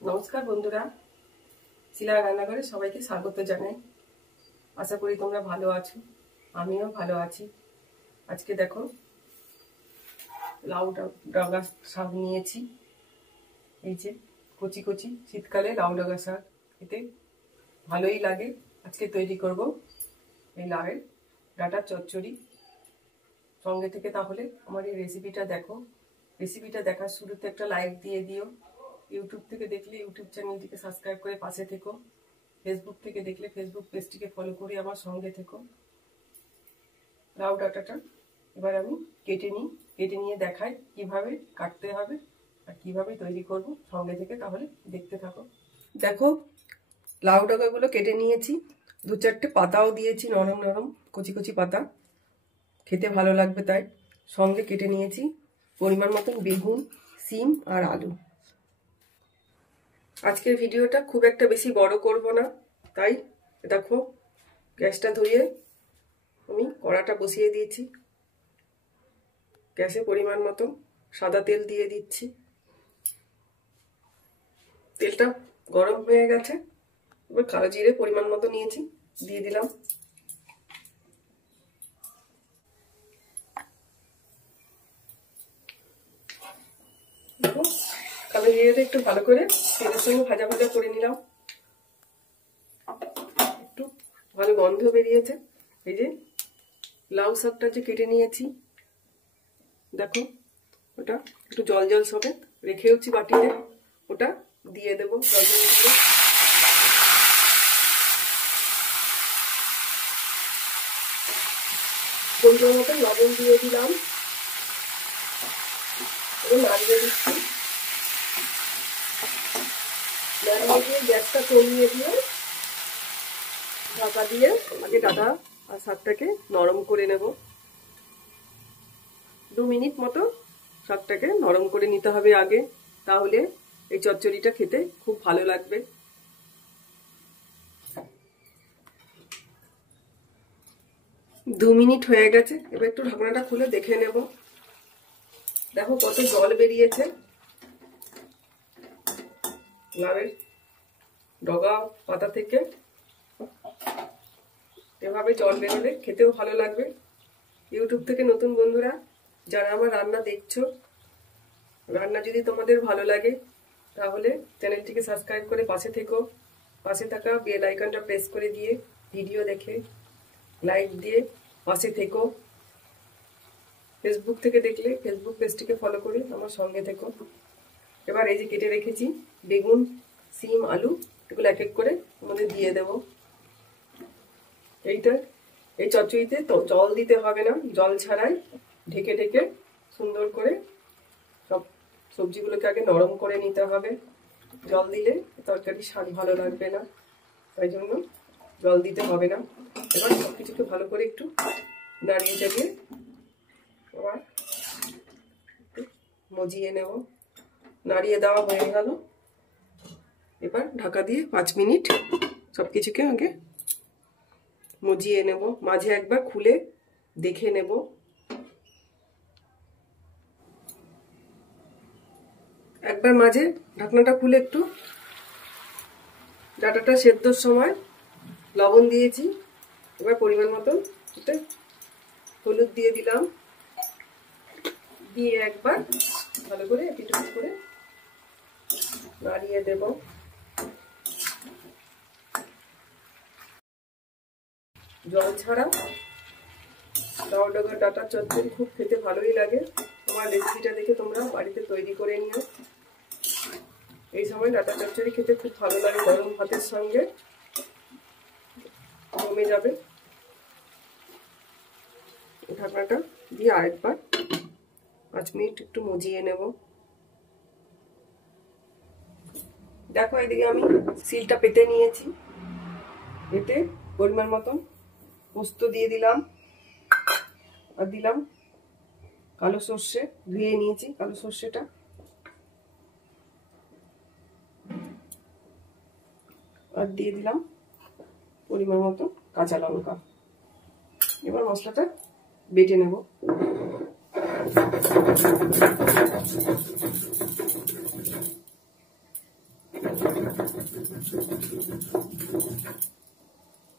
নমস্কার বন্ধুরা, শিলা রান্নাঘরে সবাইকে স্বাগত জানাই। আশা করি তোমরা ভালো আছো, আমিও ভালো আছি। আজকে দেখো লাউ ডাগা শাক নিয়েছি। এই যে কচি কচি শীতকালে লাউ ডাগা শাক খেতে ভালোই লাগে। আজকে তৈরি করব এই লাউয়ের ডাঁটার চচ্চড়ি। সঙ্গে থেকে তাহলে আমার এই রেসিপিটা দেখো। রেসিপিটা দেখার শুরুতে একটা লাইক দিয়ে দিও। ইউটিউব থেকে দেখলে ইউটিউব চ্যানেলটিকে সাবস্ক্রাইব করে পাশে থেকো। ফেসবুক থেকে দেখলে ফেসবুক পেজটিকে ফলো করে আমার সঙ্গে থেকো। লাউ ডাঁটাটা এবার আমি কেটে নিয়ে দেখাই কিভাবে কাটতে হবে আর কিভাবে তৈরি করব। সঙ্গে থেকে তাহলে দেখতে থাকো। দেখো লাউ ডাঁটাগুলো কেটে নিয়েছি, দু চারটে পাতাও দিয়েছি, নরম নরম কচি কচি পাতা, খেতে ভালো লাগবে তাই। সঙ্গে কেটে নিয়েছি পরিমাণ মতন বেগুন, সিম আর আলু। আজকের ভিডিওটা খুব একটা বেশি বড় করব না, তাই দেখো গ্যাসটা ধরিয়ে আমি কড়াটা বসিয়ে দিয়েছি। গ্যাসে পরিমাণ মতো সাদা তেল দিয়ে দিচ্ছি। তেলটা গরম হয়ে গেছে, এবার কালো জিরে পরিমাণ মতো নিয়েছি, দিয়ে দিলাম। কালো জিরেটা একটু ভালো করে তেলের সঙ্গে ভাজা ভাজা করে নিলাম। একটু ভালো গন্ধ বেরিয়েছে। এই যে লাউ শাকটা যে কেটে নিয়েছি, দেখো ওটা একটু জল জল সবে রেখেওছি বাটিতে, ওটা দিয়ে দেবো। জল জল দিয়ে পরিমাণ মতো লবণ দিয়ে দিলাম, নাড়িয়ে দিচ্ছি। নাড়িয়ে দিয়ে গ্যাসটা কমিয়ে দিয়ে ঢাকা দিয়ে আগে ডাঁটা আর শাকটাকে নরম করে নেব। 2 মিনিট মতো শাকটাকে নরম করে নিতে হবে আগে, তাহলে এই চচ্চড়িটা খেতে খুব ভালো লাগবে। দু মিনিট হয়ে গেছে, এবার একটু ঢাকনাটা খুলে দেখে নেব। দেখো কত জল বেরিয়েছে লাউয়ের ডগা পাতা থেকে। এভাবে জল বেরোলে খেতেও ভালো লাগবে। ইউটিউব থেকে নতুন বন্ধুরা যারা আমার রান্না দেখছো, রান্না যদি তোমাদের ভালো লাগে তাহলে চ্যানেলটিকে সাবস্ক্রাইব করে পাশে থেকো। পাশে থাকা বেল আইকনটা প্রেস করে দিয়ে ভিডিও দেখে লাইক দিয়ে পাশে থেকো। ফেসবুক থেকে দেখলে ফেসবুক পেজটিকে ফলো করে আমার সঙ্গে থেকো। এবার এই যে কেটে রেখেছি বেগুন, সিম, আলু, এগুলো এক এক করে আমাদের দিয়ে দেব। এই চচ্চড়িতে তো জল দিতে হবে না, জল ছাড়াই ঢেকে ঢেকে সুন্দর করে সব সবজিগুলোকে আগে নরম করে নিতে হবে। জল দিলে তরকারি স্বাদ ভালো লাগবে না, তাই জন্য জল দিতে হবে না। এবার সব কিছুকে ভালো করে একটু নাড়িয়ে চাড়িয়ে আবার মজিয়ে নেব। নাড়িয়ে দেওয়া হয়ে গেল, এবার ঢাকা দিয়ে 5 মিনিট সব কিছুকে আগে মজিয়ে নেব। মাঝে একবার খুলে দেখে নেব। একবার মাঝে ঢাকনাটা খুলে একটু ডাঁটাটা সেদ্ধর সময় লবণ দিয়েছি। এবার পরিমাণ মতন হলুদ দিয়ে দিলাম, দিয়ে একবার ভালো করে এপিট করে নাড়িয়ে দেব। জল ছাড়া লাউ ডাঁটার ডাঁটার চচ্চড়ি খুব খেতে ভালোই লাগে। আমার রেসিপিটা দেখে তোমরা বাড়িতে তৈরি করে নিও। এই সময় ডাঁটা চচ্চড়ি খেতে খুব ভালো লাগে, গরম ভাতের সঙ্গে জমে যাবে। ঢাকনাটা দিয়ে আরেকবার 5 মিনিট একটু মজিয়ে নেব। দেখো এদিকে আমি সিলটা পেতে নিয়েছি, পেতে পরিমাণ মতন পোস্ত দিয়ে দিলাম, আর দিলাম কালো সর্ষে, ধুয়ে নিয়েছি কালো সর্ষেটা, আর দিয়ে দিলাম পরিমাণ মতো কাঁচা লঙ্কা। এবার মশলাটা বেটে নেব।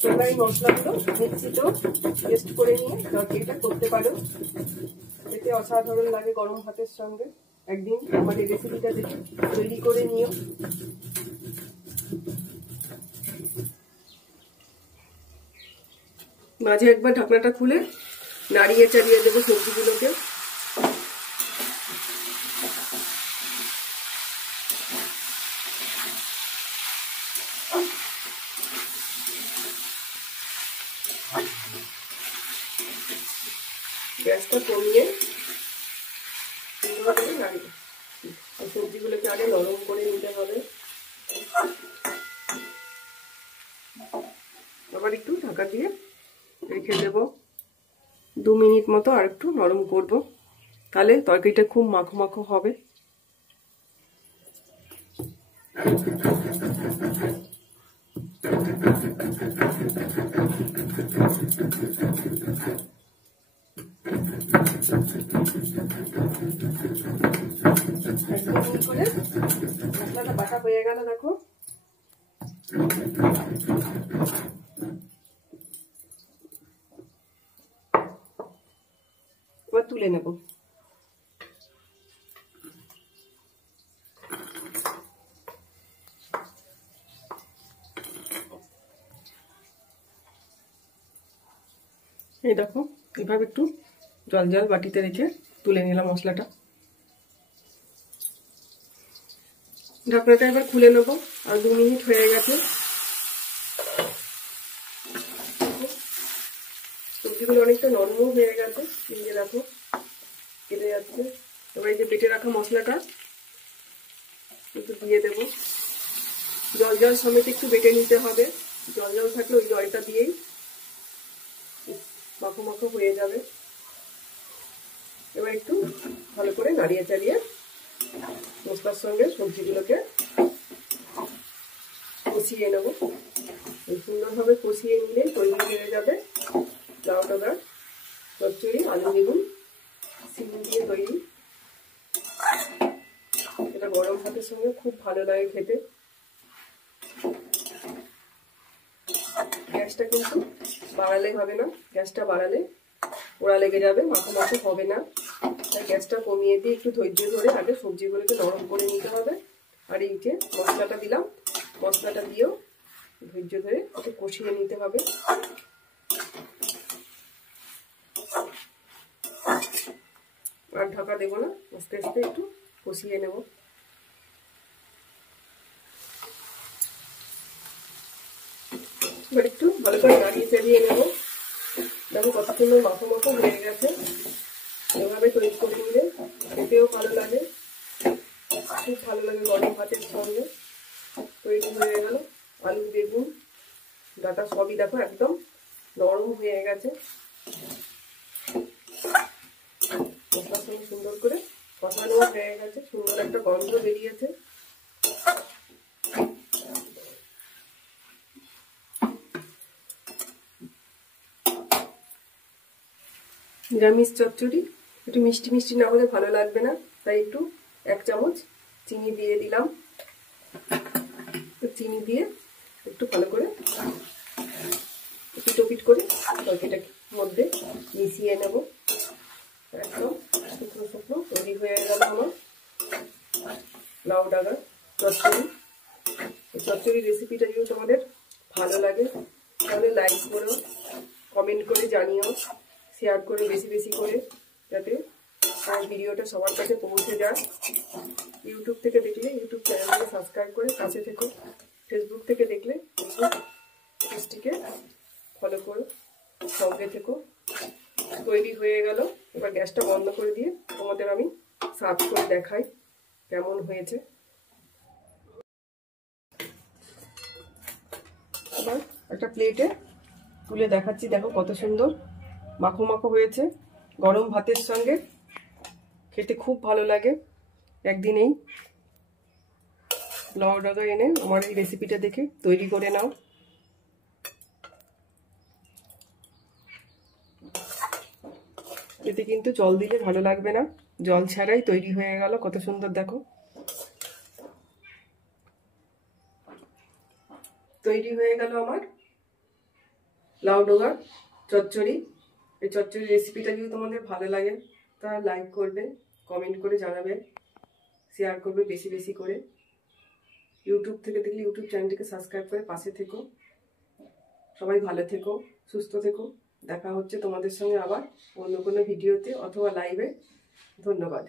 তোমরা এই মশলাগুলো মিক্সিতেও পেস্ট করে নিয়ে তরকারিটা করতে পারো, এতে অসাধারণ লাগে গরম ভাতের সঙ্গে। একদিন আমার এই রেসিপিটা দেখে তৈরি করে নিও। মাঝে একবার ঢাকনাটা খুলে নাড়িয়ে চাড়িয়ে দেবো সবজিগুলোকে। গ্যাসটা কমিয়ে নাড়িয়ে সবজিগুলোকে আগে নরম করে নিতে হবে। আবার একটু ঢাকা দিয়ে রেখে দেব 2 মিনিট মতো, আর একটু নরম করব, তাহলে তরকারিটা খুব মাখো মাখো হবে। মশলাটা বাটা হয়ে গেল, দেখো। এবার তুলে নেব। এই দেখো, এভাবে একটু জল জল বাটিতে রেখে তুলে নিলাম মশলাটা। ঢাকনাটা এবার খুলে নেবো, আর 2 মিনিট হয়ে গেছে। সবজিগুলো অনেকটা নরমও হয়ে গেছে, নিয়ে দেখো কেটে যাচ্ছে। এবার এই যে বেটে রাখা মশলাটা একটু দিয়ে দেবো। জল জল সমেত একটু বেটে নিতে হবে, জল জল থাকলে ওই জলটা দিয়েই মাখো মাখো হয়ে যাবে। এবার একটু ভালো করে নাড়িয়ে চাড়িয়ে মশলার সঙ্গে সবজিগুলোকে কষিয়ে নেব। সুন্দরভাবে কষিয়ে নিলে তৈরি হয়ে যাবে লাউ ডাঁটার চচ্চড়ি, আলু বেগুন সিম দিয়ে তৈরি। এটা গরম ভাতের সঙ্গে খুব ভালো লাগে খেতে। গ্যাসটা কিন্তু বাড়ালে হবে না, গ্যাসটা বাড়ালে পোড়া লেগে যাবে, মাখো মাখো হবে না। তাই গ্যাসটা কমিয়ে দিয়ে একটু ধৈর্য ধরে আগে সবজিগুলোকে নরম করে নিতে হবে। আর এই যে মশলাটা দিলাম, মশলাটা দিয়েও ধৈর্য ধরে একটু কষিয়ে নিতে হবে। আর ঢাকা দেবো না, আস্তে আস্তে একটু কষিয়ে নেব। এবার একটু ভালো করে নাড়িয়ে চাড়িয়ে নেব। দেখো কত সুন্দর মাখো মাখো হয়ে গেছে। এভাবে তৈরি করে নিলে খেতেও ভালো লাগে, খুব ভালো লাগে গরম ভাতের সঙ্গে। তৈরি হয়ে গেল আলু বেগুন ডাঁটা, সবই দেখো একদম নরম হয়ে গেছে। মশলার সঙ্গে সুন্দর করে কষানো হয়ে গেছে, সুন্দর একটা গন্ধ বেরিয়েছে। নিরামিষ চচ্চড়ি একটু মিষ্টি মিষ্টি না হলে ভালো লাগবে না, তাই একটু 1 চামচ চিনি দিয়ে দিলাম। চিনি দিয়ে একটু ভালো করে পিট করে তরকারিটার মধ্যে মিশিয়ে নেব। একদম শুকনো শুকনো তৈরি হয়ে গেল আমার লাউ ডাঁটার চচ্চড়ি। এই চচ্চড়ি রেসিপিটা যদি তোমাদের ভালো লাগে তাহলে লাইক করো, কমেন্ট করে জানিও, শেয়ার করে বেশি বেশি করে, যাতে আমার ভিডিওটা সবার কাছে পৌঁছে যায়। ইউটিউব থেকে দেখলে ইউটিউব চ্যানেলটাকে সাবস্ক্রাইব করে পাশে থেকো, ফেসবুক থেকে দেখলে ফেসবুক পেজটিকে ফলো করো, সঙ্গে থেকো। তৈরি হয়ে গেল, এবার গ্যাসটা বন্ধ করে দিয়ে তোমাদের আমি সার্ভ করে দেখাই কেমন হয়েছে। এবার একটা প্লেটে তুলে দেখাচ্ছি, দেখো কত সুন্দর মাখো মাখো হয়েছে। গরম ভাতের সঙ্গে খেতে খুব ভালো লাগে। একদিন এই লাউ ডাঁটা এনে আমার এই রেসিপিটা দেখে তৈরি করে নাও। এতে কিন্তু জল দিলে ভালো লাগবে না, জল ছাড়াই তৈরি হয়ে গেল। কত সুন্দর দেখো। তৈরি হয়ে গেল আমার লাউ ডোগা চচ্চড়ি। এই চচ্চড়ি রেসিপিটা যদি তোমাদের ভালো লাগে তা লাইক করবে, কমেন্ট করে জানাবে, শেয়ার করবে বেশি বেশি করে। ইউটিউব থেকে দেখলে ইউটিউব চ্যানেলটিকে সাবস্ক্রাইব করে পাশে থেকো। সবাই ভালো থেকো, সুস্থ থেকো। দেখা হচ্ছে তোমাদের সঙ্গে আবার অন্য কোনো ভিডিওতে অথবা লাইভে। ধন্যবাদ।